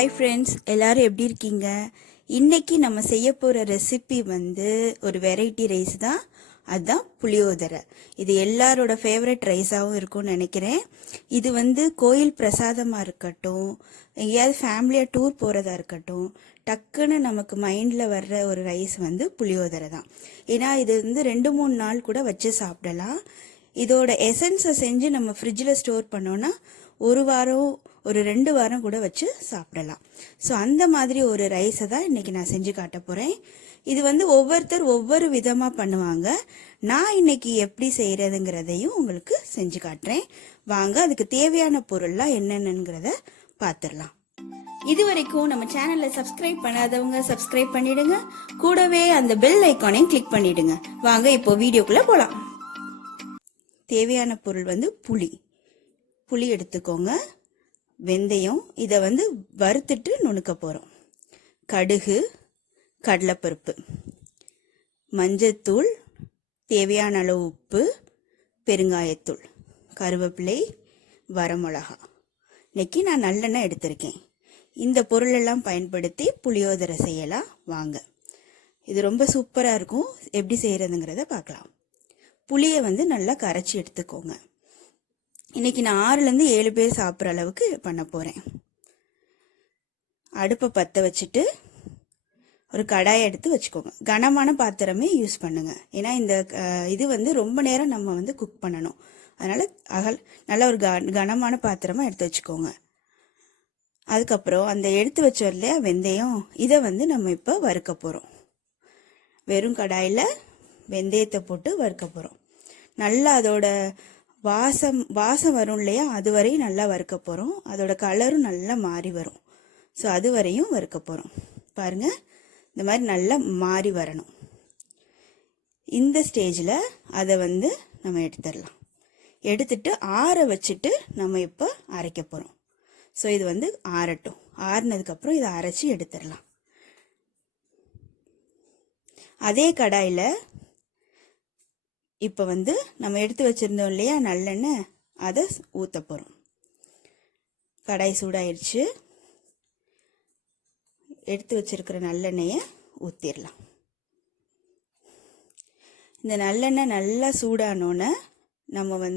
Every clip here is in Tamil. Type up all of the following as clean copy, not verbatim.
ஹாய் ஃப்ரெண்ட்ஸ், எல்லாரும் எப்படி இருக்கீங்க? இன்னைக்கு நம்ம செய்ய போகிற ரெசிபி ஒரு வெரைட்டி ரைஸ் தான். அதுதான் புளியோதரை. இது எல்லாரோட ஃபேவரட் ரைஸாகவும் இருக்கும்னு நினைக்கிறேன். இது கோயில் பிரசாதமாக இருக்கட்டும், எங்கேயாவது ஃபேமிலியாக டூர் போகிறதா இருக்கட்டும், டக்குன்னு நமக்கு மைண்டில் வர்ற ஒரு ரைஸ் புளியோதரை தான். ஏன்னா இது 2-3 நாள் கூட வச்சு சாப்பிடலாம். இதோட எசன்ஸை செஞ்சு நம்ம ஃப்ரிட்ஜில் ஸ்டோர் பண்ணோன்னா ஒரு வாரம், ஒரு 2 வாரம் கூட வச்சு சாப்பிடலாம். ஸோ அந்த மாதிரி ஒரு ரைஸை தான் இன்னைக்கு நான் செஞ்சு காட்ட போகிறேன். இது ஒவ்வொருத்தர் ஒவ்வொரு விதமாக பண்ணுவாங்க. நான் இன்னைக்கு எப்படி செய்கிறதுங்கிறதையும் உங்களுக்கு செஞ்சு காட்டுறேன். வாங்க, அதுக்கு தேவையான பொருள்லாம் என்னென்னங்கிறத பார்த்துடலாம். இது வரைக்கும் நம்ம சேனலை சப்ஸ்கிரைப் பண்ணாதவங்க சப்ஸ்கிரைப் பண்ணிடுங்க. கூடவே அந்த பெல் ஐக்கானையும் கிளிக் பண்ணிடுங்க. வாங்க இப்போ வீடியோக்குள்ளே போகலாம். தேவையான பொருள் புளி எடுத்துக்கோங்க, வெந்தயம், இதை வறுத்துட்டு நுணுக்க போகிறோம், கடுகு, கடலைப்பருப்பு, மஞ்சத்தூள், தேவையான அளவு உப்பு, பெருங்காயத்தூள், கருவேப்பிலை, வரமிளகா. இன்னைக்கு நான் நல்லெண்ணெய் எடுத்திருக்கேன். இந்த பொருளெல்லாம் பயன்படுத்தி புளியோதரை செய்யலாம். வாங்க, இது ரொம்ப சூப்பராக இருக்கும். எப்படி செய்கிறதுங்கிறத பார்க்கலாம். புளியை நல்லா கரைச்சி எடுத்துக்கோங்க. இன்னைக்கு நான் 6லேருந்து 7 பேர் சாப்பிட்ற அளவுக்கு பண்ண போகிறேன். அடுப்பை பற்ற வச்சுட்டு ஒரு கடாயை எடுத்து வச்சுக்கோங்க. கனமான பாத்திரமே யூஸ் பண்ணுங்க. ஏன்னா இந்த இது ரொம்ப நேரம் நம்ம குக் பண்ணணும். அதனால நல்ல ஒரு கனமான பாத்திரமா எடுத்து வச்சுக்கோங்க. அதுக்கப்புறம் அந்த எடுத்து வச்சோம் இல்லையா வெந்தயம், இதை நம்ம இப்போ வறுக்க போகிறோம். வெறும் கடாயில் வெந்தயத்தை போட்டு வறுக்க போகிறோம். நல்லா அதோட வாசம் வரும் இல்லையா, அது வரையும் நல்லா வறுக்க போகிறோம். அதோட கலரும் நல்லா மாறி வரும். ஸோ அது வரையும் வறுக்க போகிறோம். பாருங்க, இந்த மாதிரி நல்லா மாறி வரணும். இந்த ஸ்டேஜில் அதை நம்ம எடுத்துடலாம். எடுத்துட்டு ஆற வச்சுட்டு நம்ம இப்போ அரைக்க போகிறோம். ஸோ இது ஆறட்டும். ஆறினதுக்கப்புறம் இதை அரைச்சி எடுத்துடலாம். அதே கடாயில் இப்போ நம்ம எடுத்து வச்சுருந்தோம் இல்லையா நல்லெண்ணெய், அதை ஊற்ற போகிறோம். கடாய் சூடாயிடுச்சு. எடுத்து வச்சிருக்கிற நல்லெண்ணெயை ஊற்றிடலாம். இந்த நல்லெண்ணெய் நல்லா சூடானோன்னே நம்ம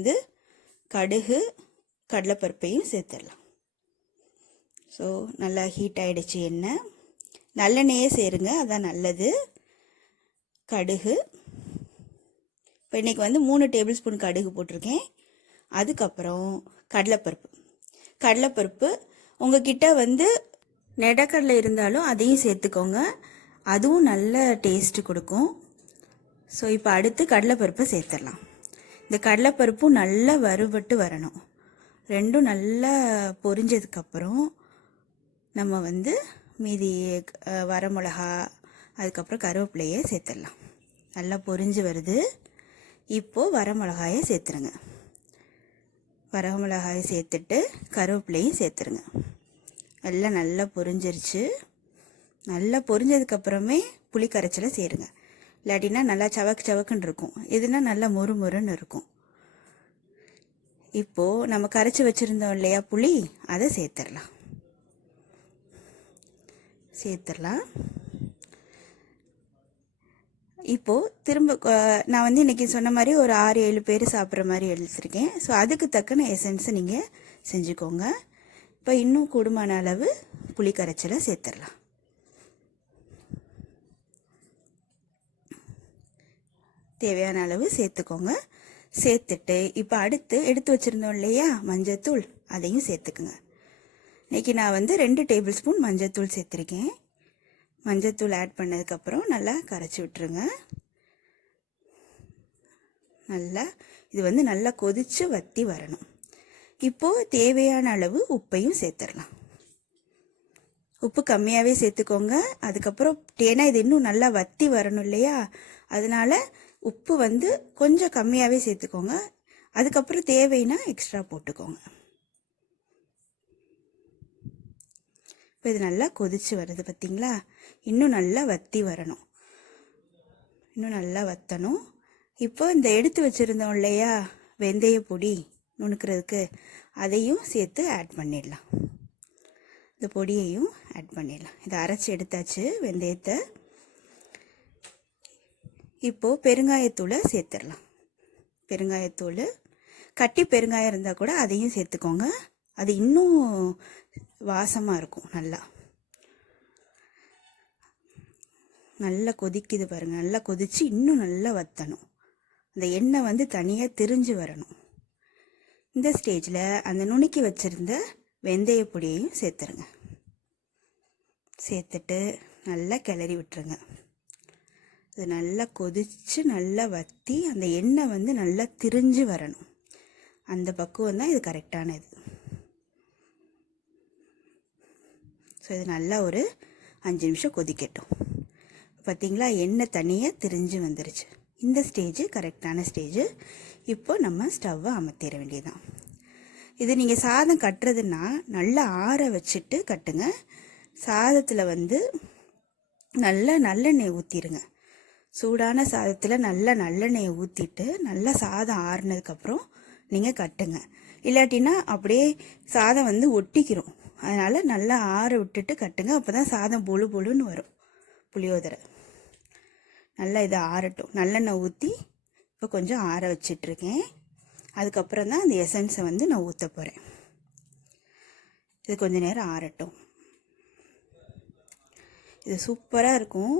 கடுகு, கடலைப்பருப்பையும் சேர்த்துடலாம். ஸோ நல்லா ஹீட் ஆகிடுச்சு எண்ணெய். நல்லெண்ணெயே சேருங்க, அதான் நல்லது. கடுகு, இப்போ இன்றைக்கி 3 டேபிள் ஸ்பூன் கடுகு போட்டிருக்கேன். அதுக்கப்புறம் கடலைப்பருப்பு உங்ககிட்ட நெடக்கடலை இருந்தாலும் அதையும் சேர்த்துக்கோங்க. அதுவும் நல்ல டேஸ்ட்டு கொடுக்கும். ஸோ இப்போ அடுத்து கடலைப்பருப்பை சேர்த்துடலாம். இந்த கடலைப்பருப்பும் நல்லா வறுபட்டு வரணும். ரெண்டும் நல்லா பொரிஞ்சதுக்கப்புறம் நம்ம மீதி வரமிளகா, அதுக்கப்புறம் கருவேப்பிலையை சேர்த்துடலாம். நல்லா பொரிஞ்சு வருது. இப்போது வரமிளகாயை சேர்த்துருங்க. வரமிளகாயை சேர்த்துட்டு கருவேப்பிலையும் சேர்த்துருங்க. எல்லாம் நல்லா பொரிஞ்சிருச்சு. நல்லா பொரிஞ்சதுக்கப்புறமே புளி கரைச்சலை சேருங்க. இல்லாட்டினா நல்லா சவக்குன்னு இருக்கும். இதுனா நல்லா மொறுன்னு இருக்கும். இப்போது நம்ம கரைச்சி வச்சுருந்தோம் இல்லையா புளி, அதை சேர்த்துடலாம். இப்போது திரும்ப நான் இன்றைக்கி சொன்ன மாதிரி ஒரு 6-7 பேர் சாப்பிட்ற மாதிரி எடுத்துருக்கேன். ஸோ அதுக்கு தக்கன எசன்ஸை நீங்கள் செஞ்சுக்கோங்க. இப்போ இன்னும் கூடுமான அளவு புளி கரைச்சலை சேர்த்துடலாம். தேவையான அளவு சேர்த்துக்கோங்க. சேர்த்துட்டு இப்போ அடுத்து எடுத்து வச்சுருந்தோம் இல்லையா மஞ்சத்தூள், அதையும் சேர்த்துக்குங்க. இன்றைக்கி நான் 2 டேபிள் ஸ்பூன் மஞ்சத்தூள் சேர்த்துருக்கேன். மஞ்சத்தூள் ஆட் பண்ணதுக்கப்புறம் நல்லா கரைச்சி விட்டுருங்க. நல்லா இது நல்லா கொதித்து வற்றி வரணும். இப்போது தேவையான அளவு உப்பையும் சேர்த்துடலாம். உப்பு கம்மியாகவே சேர்த்துக்கோங்க. அதுக்கப்புறம் ஏன்னா இது இன்னும் நல்லா வற்றி வரணும் இல்லையா, அதனால உப்பு கொஞ்சம் கம்மியாகவே சேர்த்துக்கோங்க. அதுக்கப்புறம் தேவைன்னா எக்ஸ்ட்ரா போட்டுக்கோங்க. இப்போ இது நல்லா கொதிச்சு வருது பார்த்தீங்களா. இன்னும் நல்லா வற்றி வரணும், இன்னும் நல்லா வற்றணும். இப்போ இந்த எடுத்து வச்சுருந்தோம் இல்லையா வெந்தய பொடி நுணுக்கிறதுக்கு, அதையும் சேர்த்து ஆட் பண்ணிடலாம். இந்த பொடியையும் ஆட் பண்ணிடலாம். இதை அரைச்சி எடுத்தாச்சு வெந்தயத்தை. இப்போது பெருங்காயத்தூளை சேர்த்துடலாம். பெருங்காயத்தூள், கட்டி பெருங்காயம் இருந்தால் கூட அதையும் சேர்த்துக்கோங்க, அது இன்னும் வாசமாக இருக்கும். நல்லா கொதிக்குது பாருங்கள். நல்லா கொதித்து இன்னும் நல்லா வற்றணும். அந்த எண்ணெய் தனியாக திரிஞ்சு வரணும். இந்த ஸ்டேஜில் அந்த நுணுக்கி வச்சுருந்த வெந்தய பொடியையும் சேர்த்துருங்க. சேர்த்துட்டு நல்லா கிளறி விட்டுருங்க. இது நல்லா கொதித்து நல்லா வற்றி அந்த எண்ணெய் நல்லா திரிஞ்சு வரணும். அந்த பக்குவம் தான் இது கரெக்டான இது. ஸோ இது நல்லா ஒரு 5 நிமிஷம் கொதிக்கட்டும். பார்த்திங்களா, எண்ணெய் தனியாக திரிஞ்சு வந்துருச்சு. இந்த ஸ்டேஜ் கரெக்டான ஸ்டேஜ். இப்போ நம்ம ஸ்டவ்வை அமர்த்திட வேண்டியதுதான். இது நீங்கள் சாதம் கட்டுறதுன்னா நல்லா ஆற வச்சுட்டு கட்டுங்க. சாதத்தில் நல்லா நல்லெண்ணெய் ஊற்றிடுங்க. சூடான சாதத்தில் நல்லா நல்லெண்ணெயை ஊற்றிட்டு நல்லா சாதம் ஆறுனதுக்கப்புறம் நீங்கள் கட்டுங்க. இல்லாட்டினா அப்படியே சாதம் ஒட்டிக்கிறோம். அதனால் நல்லா ஆற விட்டுட்டு கட்டுங்க. அப்போ தான் சாதம் பொழு பொழுன்னு வரும். புளியோதரை நல்லா இதை ஆறட்டும். நல்லெண்ணெய் ஊற்றி இப்போ கொஞ்சம் ஆற வச்சிட்ருக்கேன். அதுக்கப்புறம் தான் அந்த எசன்ஸை நான் ஊற்ற போகிறேன். இது கொஞ்சம் நேரம் ஆறட்டும். இது சூப்பராக இருக்கும்.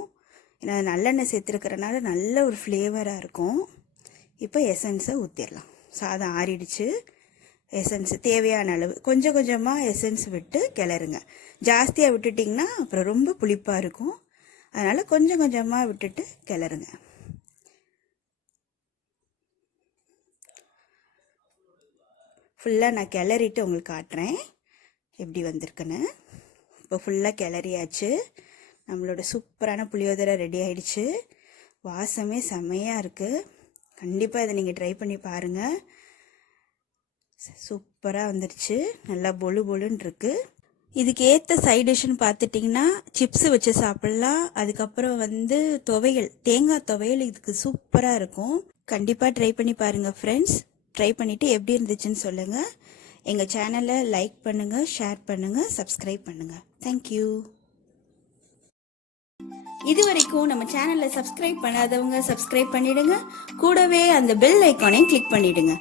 ஏன்னா நல்லெண்ணெய் சேர்த்துருக்கிறனால நல்ல ஒரு ஃப்ளேவராக இருக்கும். இப்போ எசன்ஸை ஊற்றிடலாம். சாதம் ஆறிடுச்சு. எசன்ஸ் தேவையான அளவு கொஞ்சம் கொஞ்சமாக எசன்ஸ் விட்டு கிளறுங்க. ஜாஸ்தியாக விட்டுட்டிங்கன்னா அப்புறம் ரொம்ப புளிப்பாக இருக்கும். அதனால் கொஞ்சம் கொஞ்சமாக விட்டுட்டு கிளறுங்க. ஃபுல்லாக நான் கிளறிட்டு உங்களுக்கு காட்டுறேன் எப்படி வந்திருக்குன்னு. இப்போ ஃபுல்லாக கிளறியாச்சு. நம்மளோட சூப்பரான புளியோதரை ரெடி ஆயிடுச்சு. வாசமே செம்மையாக இருக்குது. கண்டிப்பாக இதை நீங்கள் ட்ரை பண்ணி பாருங்கள். சூப்பராக வந்துருச்சு. நல்லா பொழு பொழுன்னு இருக்குது. இதுக்கு ஏற்ற சைட் டிஷ்ஷுன்னு பார்த்துட்டிங்கன்னா சிப்ஸு வச்சு சாப்பிட்லாம். அதுக்கப்புறம் துவையல், தேங்காய் துவையல் இதுக்கு சூப்பராக இருக்கும். கண்டிப்பாக ட்ரை பண்ணி பாருங்கள் ஃப்ரெண்ட்ஸ். ட்ரை பண்ணிவிட்டு எப்படி இருந்துச்சுன்னு சொல்லுங்கள். எங்கள் சேனலை லைக் பண்ணுங்கள், ஷேர் பண்ணுங்கள், சப்ஸ்கிரைப் பண்ணுங்கள். தேங்க்யூ. இது வரைக்கும் நம்ம சேனலை சப்ஸ்கிரைப் பண்ணாதவங்க சப்ஸ்கிரைப் பண்ணிடுங்க. கூடவே அந்த பெல் ஐக்கானையும் கிளிக் பண்ணிடுங்க.